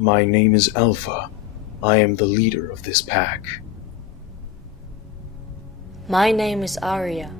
My name is Alpha. I am the leader of this pack. My name is Arya.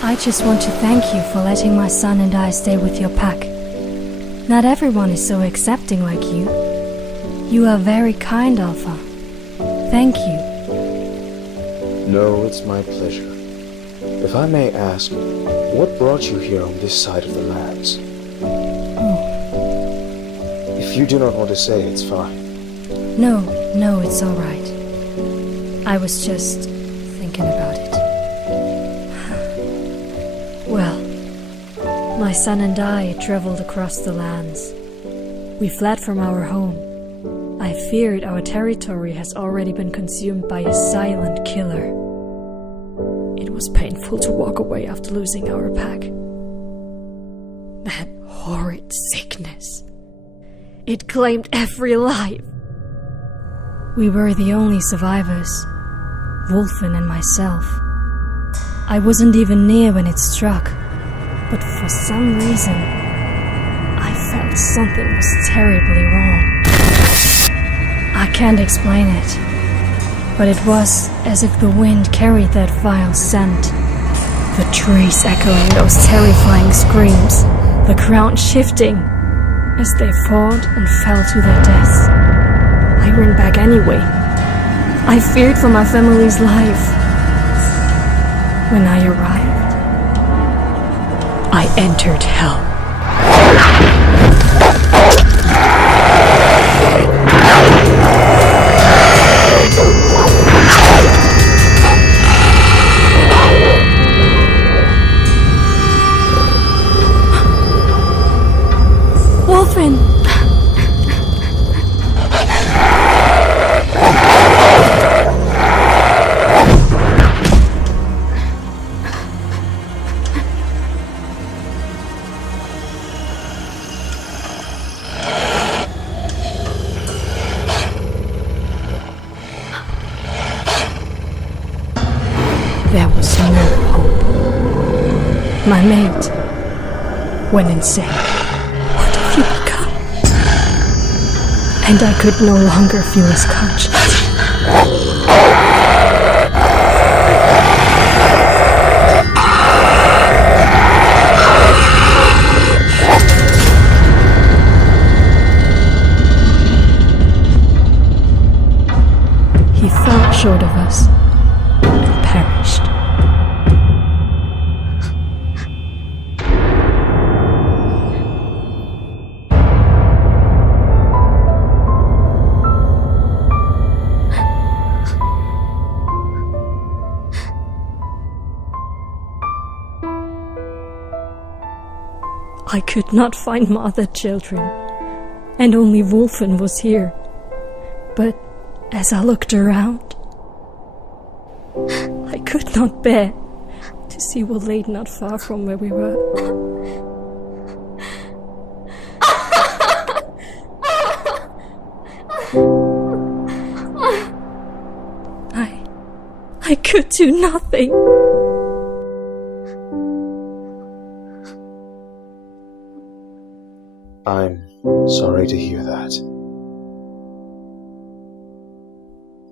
I just want to thank you for letting my son and I stay with your pack. Not everyone is so accepting like you. You are very kind, Alpha. Thank you. No, it's my pleasure. If I may ask, what brought you here on this side of the lands? If you do not want to say, it's fine. No, it's all right. I was just thinking about it. Well, my son and I traveled across the lands. We fled from our home. I feared our territory has already been consumed by a silent killer. It was painful to walk away after losing our pack. That horrid sickness. It claimed every life. We were the only survivors, Wolfen and myself. I wasn't even near when it struck, but for some reason, I felt something was terribly wrong. I can't explain it, but it was as if the wind carried that vile scent. The trees echoing those terrifying screams, the ground shifting as they fought and fell to their deaths. I ran back anyway. I feared for my family's life. When I arrived, I entered hell. Wolfen! There was no hope. My mate went insane. What have you become? And I could no longer feel his conscience. He fell short of us and perished. I could not find my other children, and only Wolfen was here. But as I looked around, I could not bear to see what lay not far from where we were. I could do nothing. I'm sorry to hear that.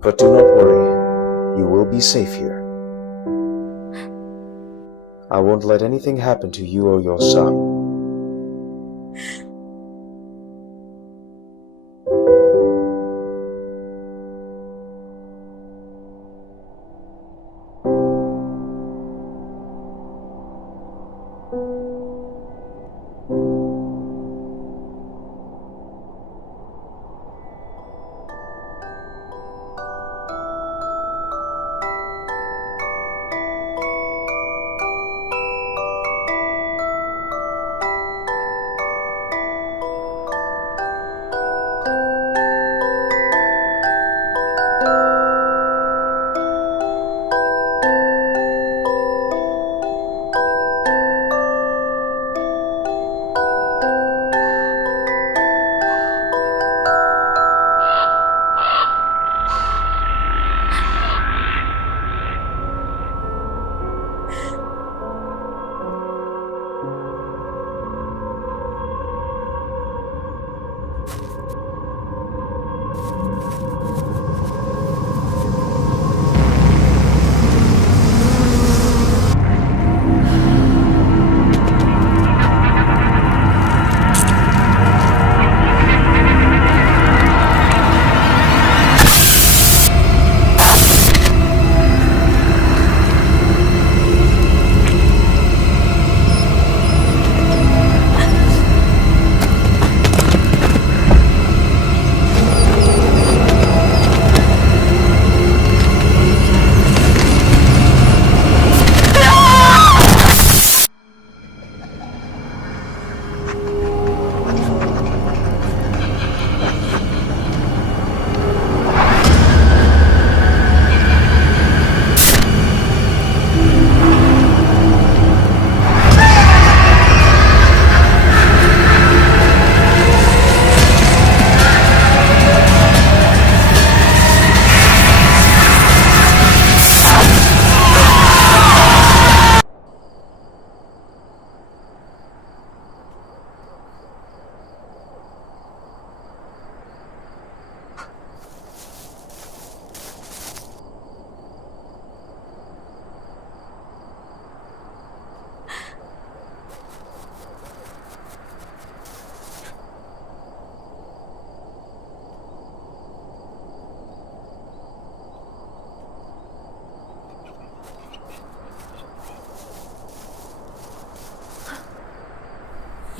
But do not worry, you will be safe here. I won't let anything happen to you or your son.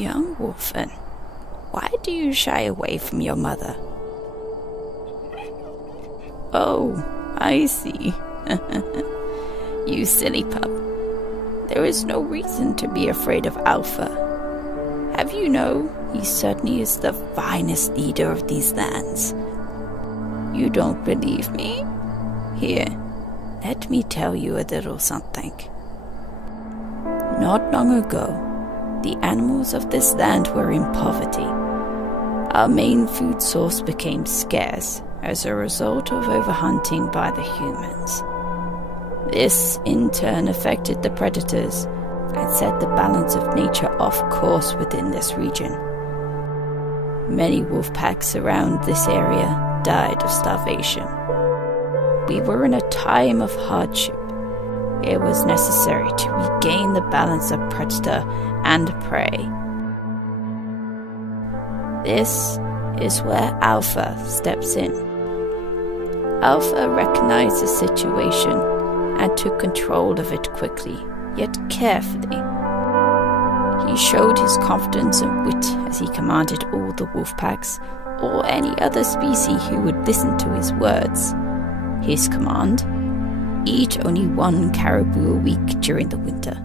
Young Wolfen, why do you shy away from your mother? Oh, I see. You silly pup. There is no reason to be afraid of Alpha. Have you know, he certainly is the finest leader of these lands. You don't believe me? Here, let me tell you a little something. Not long ago, the animals of this land were in poverty. Our main food source became scarce as a result of overhunting by the humans. This, in turn, affected the predators and set the balance of nature off course within this region. Many wolf packs around this area died of starvation. We were in a time of hardship. It was necessary to regain the balance of predator and prey. This is where Alpha steps in. Alpha recognized the situation and took control of it quickly, yet carefully. He showed his confidence and wit as he commanded all the wolf packs, or any other species who would listen to his words. His command: eat only one caribou a week during the winter,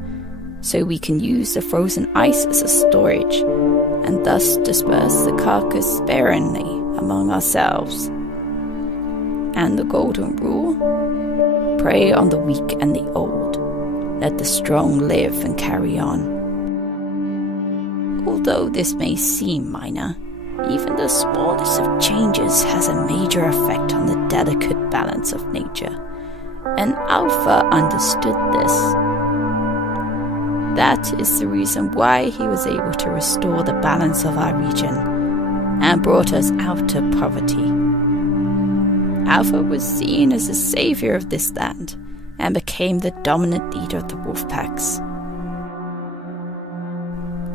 so we can use the frozen ice as a storage, and thus disperse the carcass sparingly among ourselves. And the golden rule: prey on the weak and the old. Let the strong live and carry on. Although this may seem minor, even the smallest of changes has a major effect on the delicate balance of nature, and Alpha understood this. That is the reason why he was able to restore the balance of our region and brought us out of poverty. Alpha was seen as the savior of this land and became the dominant leader of the wolf packs.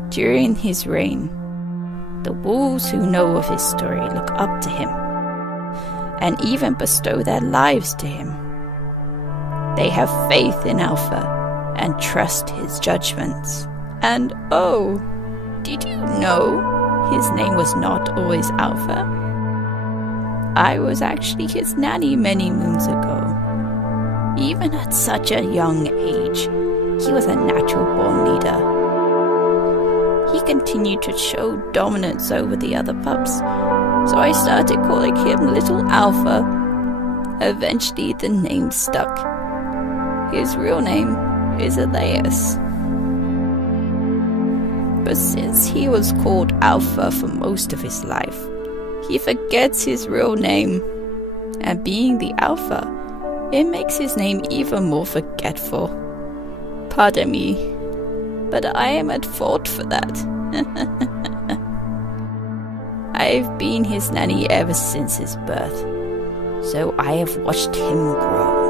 During his reign, the wolves who know of his story look up to him and even bestow their lives to him. They have faith in Alpha and trust his judgments. And oh, did you know his name was not always Alpha? I was actually his nanny many moons ago. Even at such a young age, he was a natural-born leader. He continued to show dominance over the other pups, so I started calling him Little Alpha. Eventually, the name stuck. His real name is Elias. But since he was called Alpha for most of his life, he forgets his real name. And being the Alpha, it makes his name even more forgetful. Pardon me, but I am at fault for that. I've been his nanny ever since his birth, so I have watched him grow.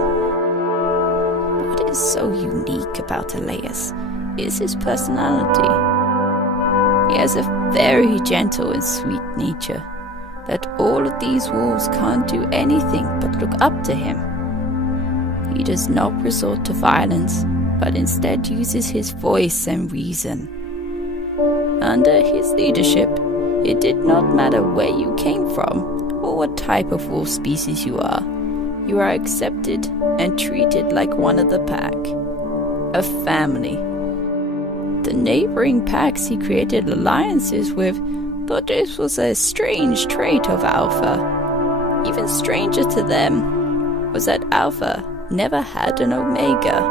What is so unique about Elias is his personality. He has a very gentle and sweet nature that all of these wolves can't do anything but look up to him. He does not resort to violence, but instead uses his voice and reason. Under his leadership, it did not matter where you came from or what type of wolf species you are accepted and treated like one of the pack, a family. The neighboring packs he created alliances with thought this was a strange trait of Alpha. Even stranger to them was that Alpha never had an Omega.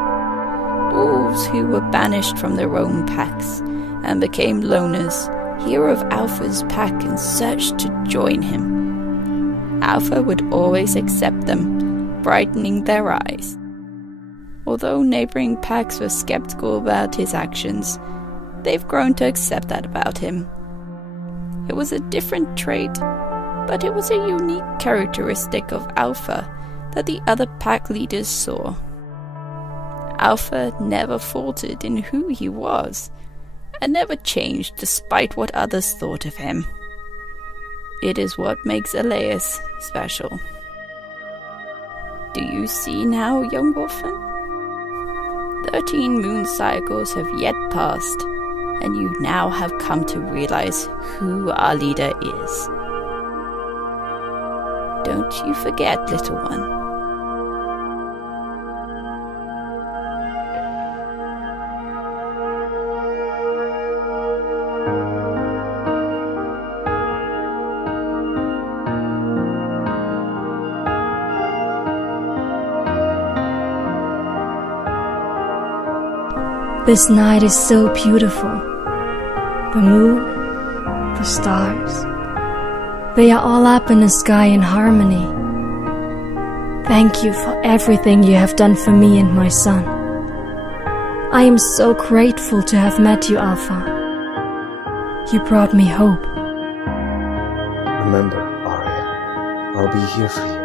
Wolves who were banished from their own packs and became loners hear of Alpha's pack and search to join him. Alpha would always accept them, brightening their eyes. Although neighboring packs were skeptical about his actions, they've grown to accept that about him. It was a different trait, but it was a unique characteristic of Alpha that the other pack leaders saw. Alpha never faltered in who he was, and never changed despite what others thought of him. It is what makes Elias special. Do you see now, young Wolfen? 13 moon cycles have yet passed, and you now have come to realize who our leader is. Don't you forget, little one. This night is so beautiful. The moon, the stars, they are all up in the sky in harmony. Thank you for everything you have done for me and my son. I am so grateful to have met you, Alpha. You brought me hope. Remember, Arya, I'll be here for you.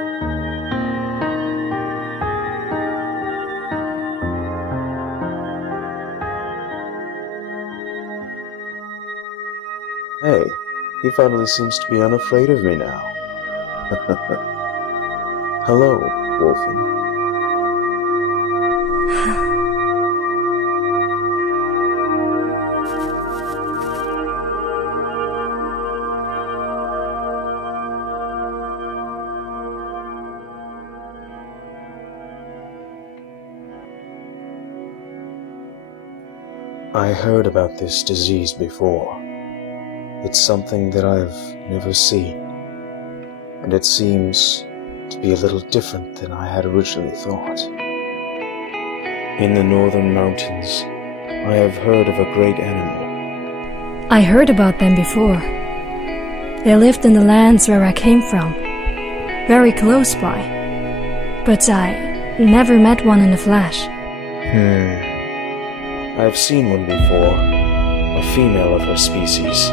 Hey, he finally seems to be unafraid of me now. Hello, Wolfen. I heard about this disease before. It's something that I've never seen, and it seems to be a little different than I had originally thought. In the northern mountains, I have heard of a great animal. I heard about them before. They lived in the lands where I came from, very close by, but I never met one in the flesh. I've seen one before, a female of her species.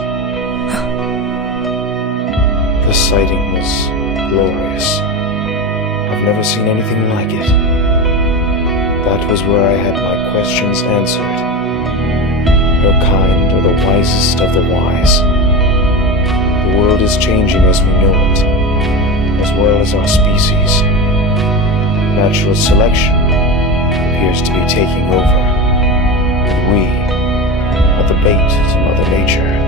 The sighting was glorious. I've never seen anything like it. That was where I had my questions answered. Her kind are the wisest of the wise. The world is changing as we know it, as well as our species. Natural selection appears to be taking over, and we are the bait to Mother Nature.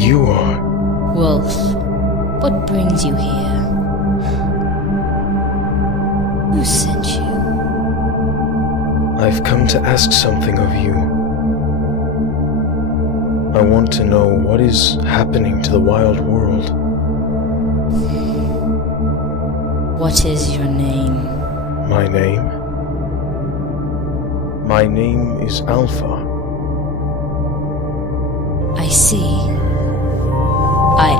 You are... Wolf, what brings you here? Who sent you? I've come to ask something of you. I want to know what is happening to the wild world. What is your name? My name? My name is Alpha. I see. I